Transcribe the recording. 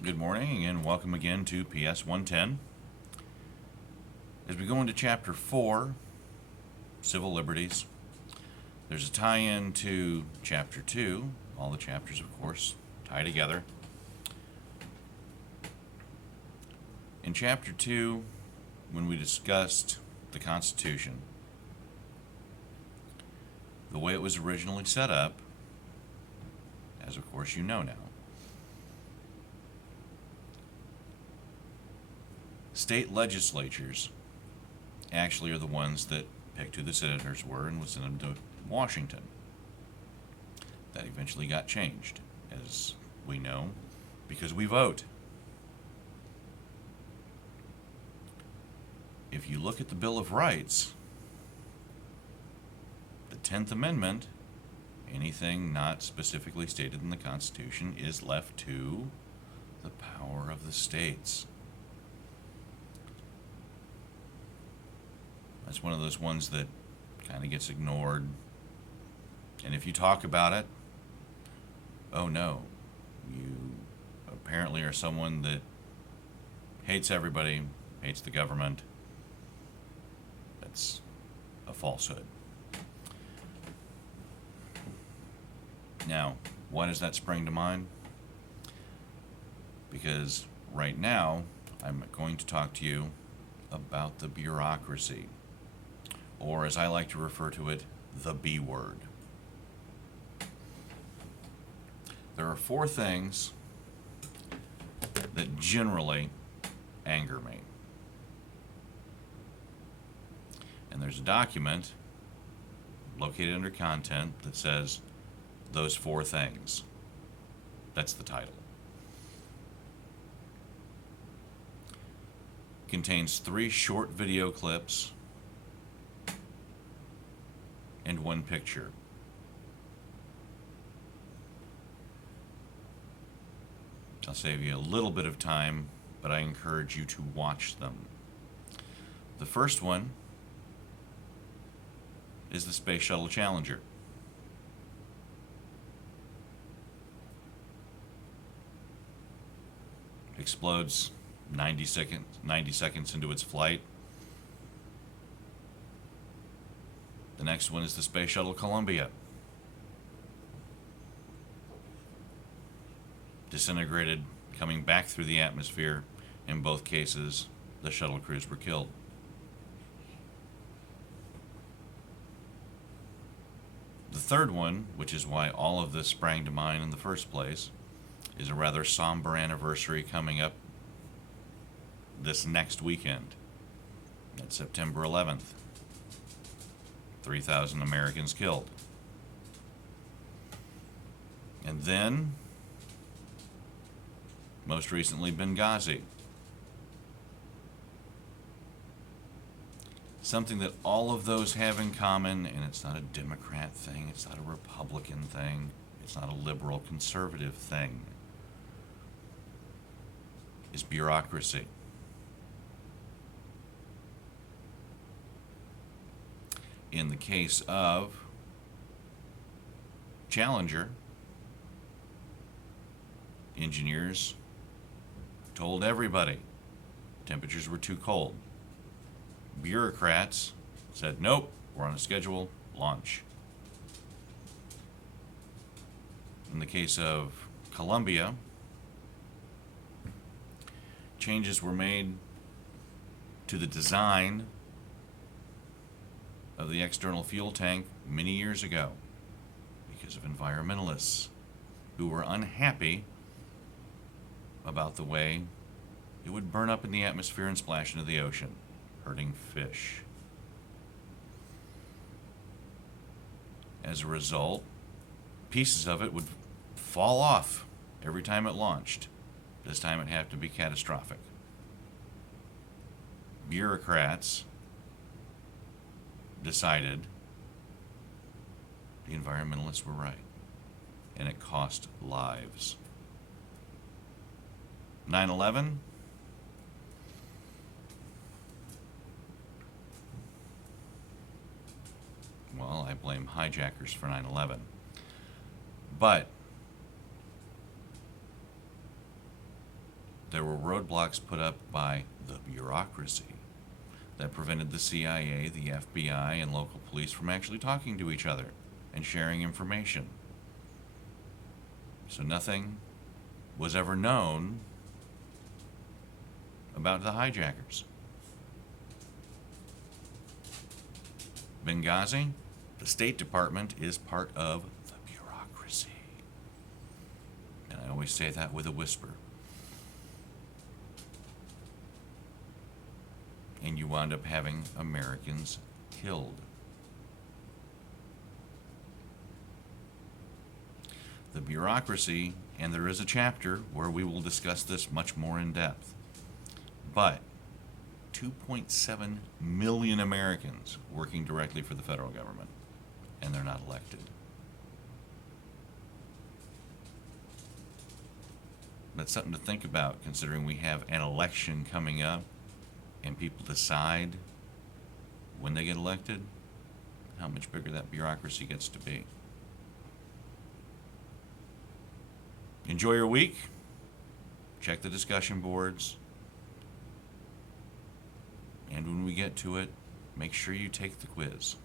Good morning and welcome again to PS 110. As we go into Chapter 4, Civil Liberties, there's a tie in to Chapter 2. All the chapters, of course, tie together. In Chapter 2, when we discussed the Constitution, the way it was originally set up, as of course you know now, state legislatures actually are the ones that picked who the senators were and would send them to Washington. That eventually got changed, as we know, because we vote. If you look at the Bill of Rights, the 10th Amendment, anything not specifically stated in the Constitution is left to the power of the states. That's one of those ones that kind of gets ignored. And if you talk about it, oh no, you apparently are someone that hates everybody, hates the government. That's a falsehood. Now, why does that spring to mind? Because right now, I'm going to talk to you about the bureaucracy, or as I like to refer to it, the B word. There are four things that generally anger me. And there's a document located under content that says those four things. That's the title. Contains 3 short video clips and 1 picture. I'll save you a little bit of time, but I encourage you to watch them. The first one is the Space Shuttle Challenger. Explodes 90 seconds into its flight. The next one is the Space Shuttle Columbia. Disintegrated, coming back through the atmosphere. In both cases, the shuttle crews were killed. The third one, which is why all of this sprang to mind in the first place, is a rather somber anniversary coming up this next weekend. That's September 11th. 3,000 Americans killed. And then, most recently, Benghazi. Something that all of those have in common, and it's not a Democrat thing, it's not a Republican thing, it's not a liberal conservative thing, is bureaucracy. In the case of Challenger, engineers told everybody temperatures were too cold. Bureaucrats said, nope, we're on a schedule, launch. In the case of Columbia, changes were made to the design of the external fuel tank many years ago because of environmentalists who were unhappy about the way it would burn up in the atmosphere and splash into the ocean, hurting fish. As a result, pieces of it would fall off every time it launched. This time it had to be catastrophic. Bureaucrats decided the environmentalists were right, and it cost lives. 9/11, well, I blame hijackers for 9/11. But there were roadblocks put up by the bureaucracy that prevented the CIA, the FBI, and local police from actually talking to each other and sharing information. So nothing was ever known about the hijackers. Benghazi, the State Department is part of the bureaucracy. And I always say that with a whisper. And you wound up having Americans killed. The bureaucracy, and there is a chapter where we will discuss this much more in depth, but 2.7 million Americans working directly for the federal government, and they're not elected. That's something to think about, considering we have an election coming up and people decide when they get elected how much bigger that bureaucracy gets to be. Enjoy your week. Check the discussion boards. And when we get to it, make sure you take the quiz.